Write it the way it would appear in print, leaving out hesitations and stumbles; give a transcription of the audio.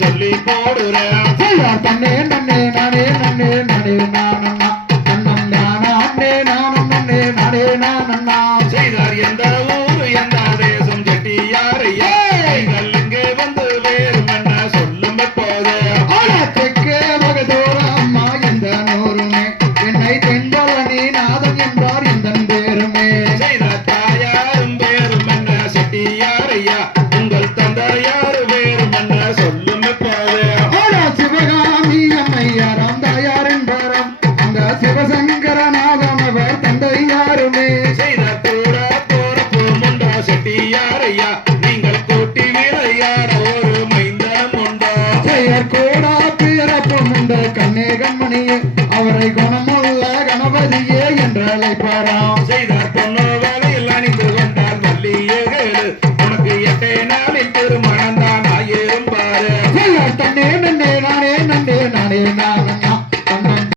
சொல்லி போடுறேன் தன்னே நன்னே நானே நன்னே நானே நானண்ணா தன்னம் தானா அண்ணே நானும் நன்னே நானே நானண்ணா செய்தார் எந்த ஊரு எந்த தேசம் செட்டியாரையா இங்கே வந்து வேறும் என்ன சொல்லும் போது தெற்கே மகதோர அம்மா எந்த நூறுமே என்னை தென்பழனி நாதன் என்றார் எந்த பேருமே செய்தார் தாயாரும் வேறும் என்ன செட்டியாரையா உங்கள் தந்தையாரு வேறும் என்ன சொல்லும் போது சிவகாமி அம்மையாராம் தாயார் என்பாராம் அந்த சிவசங்கரநாதன் அவர் தந்தை யாருமே செய்தார் கூட போறப்போ முண்டா செட்டியாரையா நீங்கள் கூட்டி விளையாட ஒரு மைந்தனம் உண்டோ பெயர் கூட பிறப்பு உண்டு கண்ணே கண்மணியே அவரை குணம்